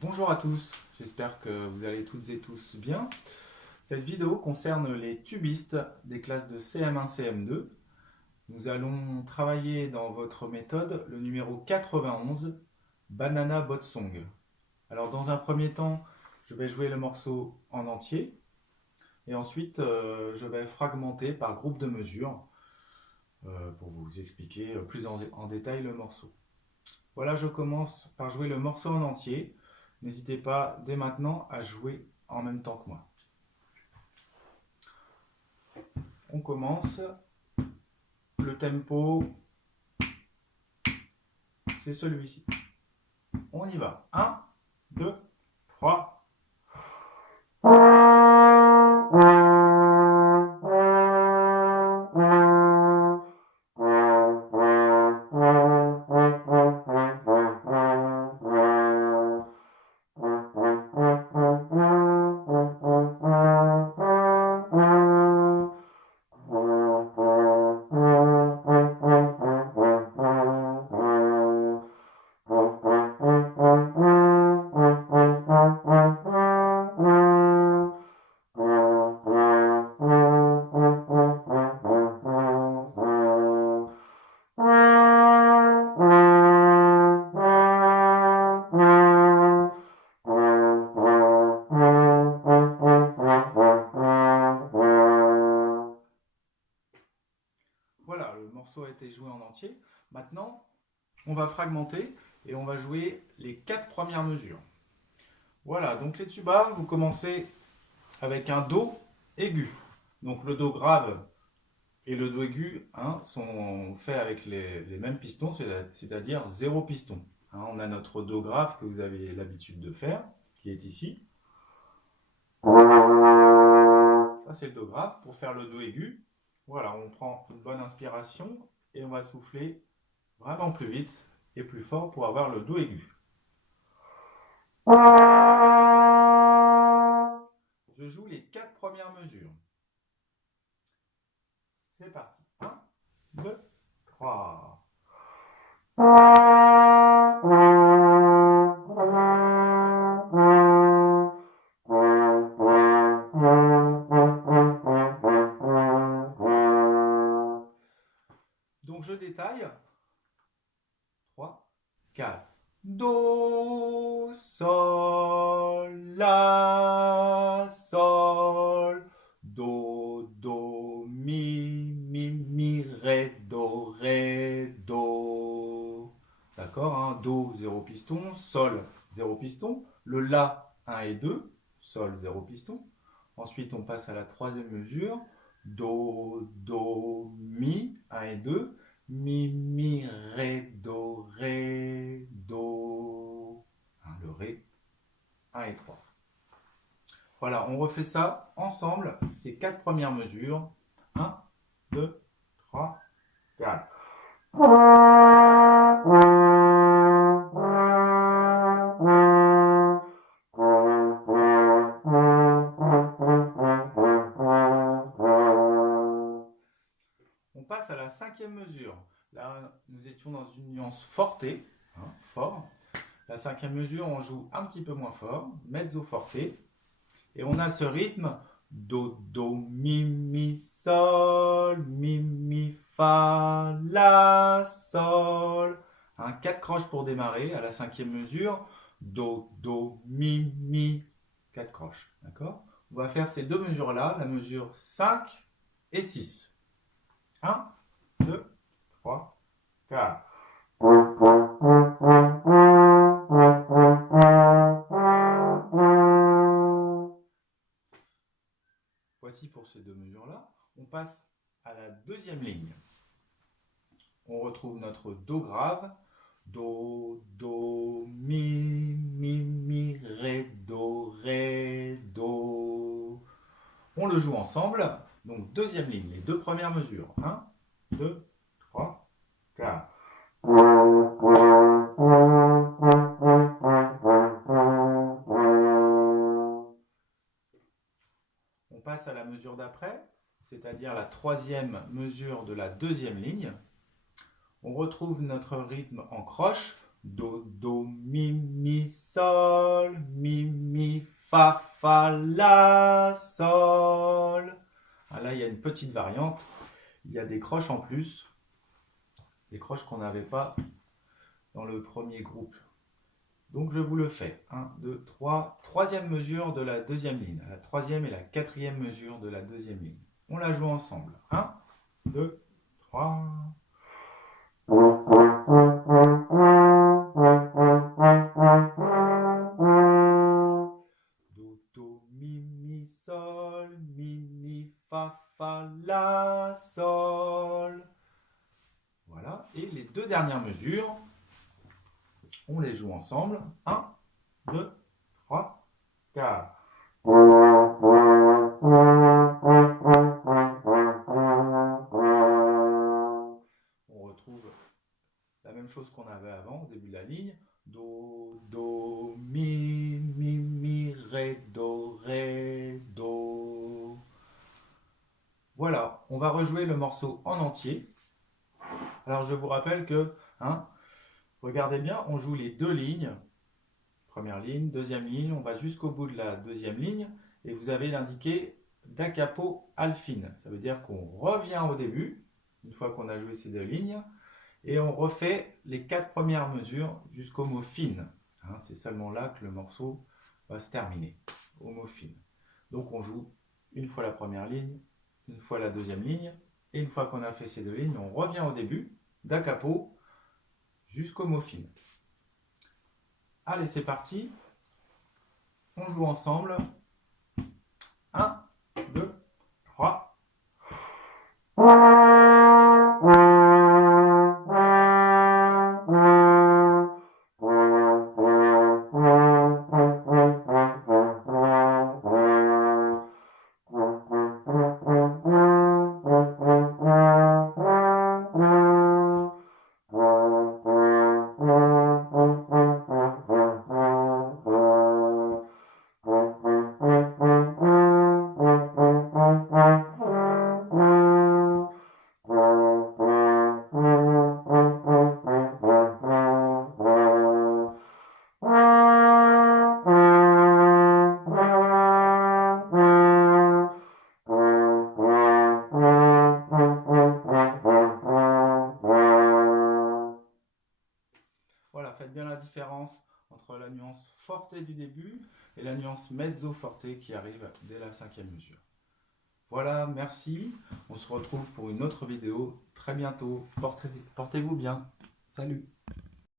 Bonjour à tous, j'espère que vous allez toutes et tous bien. Cette vidéo concerne les tubistes des classes de CM1, CM2. Nous allons travailler dans votre méthode le numéro 91, Banana Boat Song. Alors dans un premier temps, je vais jouer le morceau en entier et ensuite je vais fragmenter par groupe de mesure pour vous expliquer plus en détail le morceau. Voilà, je commence par jouer le morceau en entier. N'hésitez pas dès maintenant à jouer en même temps que moi. On commence. Le tempo, c'est celui-ci. On y va. 1, 2, 3. Voilà, le morceau a été joué en entier. Maintenant, on va fragmenter et on va jouer les 4 premières mesures. Voilà, donc les tubas, vous commencez avec un Do aigu. Donc le Do grave et le Do aigu sont faits avec les mêmes pistons, c'est-à-dire 0 piston. On a notre Do grave que vous avez l'habitude de faire, qui est ici. Ça c'est le Do grave. Pour faire le Do aigu, voilà, on prend une bonne inspiration et on va souffler vraiment plus vite et plus fort pour avoir le Do aigu. Je joue les 4 premières mesures. C'est parti. 1, 2, 3. Donc je détaille. 3, 4. Do, sol, la, sol, do, do, mi, ré, do, do. D'accord, do, 0 piston, sol, 0 piston, le la, 1 et 2, sol, 0 piston. Ensuite, on passe à la troisième mesure, do, do, mi, 1 et 2, mi, ré, do, le ré, 1 et 3. Voilà, on refait ça ensemble, ces 4 premières mesures. 1, 2, 3, 4. On passe à la cinquième mesure. Là, nous étions dans une nuance forte, fort. La cinquième mesure, on joue un petit peu moins fort, mezzo forte. Et on a ce rythme do, do, mi, sol, mi, fa, la, sol. 4 croches pour démarrer à la cinquième mesure. Do, do, mi, 4 croches. D'accord? On va faire ces deux mesures-là, la mesure 5 et 6. 1, 2, 3, 4. Voici pour ces deux mesures-là. On passe à la deuxième ligne. On retrouve notre Do grave. Do, do, mi, ré, do. On le joue ensemble. Donc deuxième ligne, les deux premières mesures. 1, 2, 3, 4. On passe à la mesure d'après, c'est-à-dire la troisième mesure de la deuxième ligne. On retrouve notre rythme en croche. Do, do, mi, sol, mi, fa, la, sol. Ah, là, il y a une petite variante. Il y a des croches en plus. Des croches qu'on n'avait pas dans le premier groupe. Donc, je vous le fais. 1, 2, 3. Troisième mesure de la deuxième ligne. La troisième et la quatrième mesure de la deuxième ligne. On la joue ensemble. 1, 2, 3. Do, do, mi, sol, mi, fa, la, sol. Voilà. Et les deux dernières mesures, on les joue ensemble. 1, 2, 3, 4. On retrouve la même chose qu'on avait avant au début de la ligne. Do, do, mi, ré, do. Voilà, on va rejouer le morceau en entier. Alors je vous rappelle que, regardez bien, on joue les deux lignes. Première ligne, deuxième ligne, on va jusqu'au bout de la deuxième ligne. Et vous avez l'indiqué da capo al fin. Ça veut dire qu'on revient au début, une fois qu'on a joué ces deux lignes. Et on refait les 4 premières mesures jusqu'au mot fin. C'est seulement là que le morceau va se terminer, au mot fin. Donc on joue une fois la première ligne, une fois la deuxième ligne, et une fois qu'on a fait ces deux lignes, on revient au début, da capo, jusqu'au mot fin. Allez, c'est parti. On joue ensemble. 1, 2, 3. Voilà, faites bien la différence entre la nuance forte du début et la nuance mezzo forte qui arrive dès la cinquième mesure. Voilà, merci. On se retrouve pour une autre vidéo très bientôt. Portez-vous bien. Salut.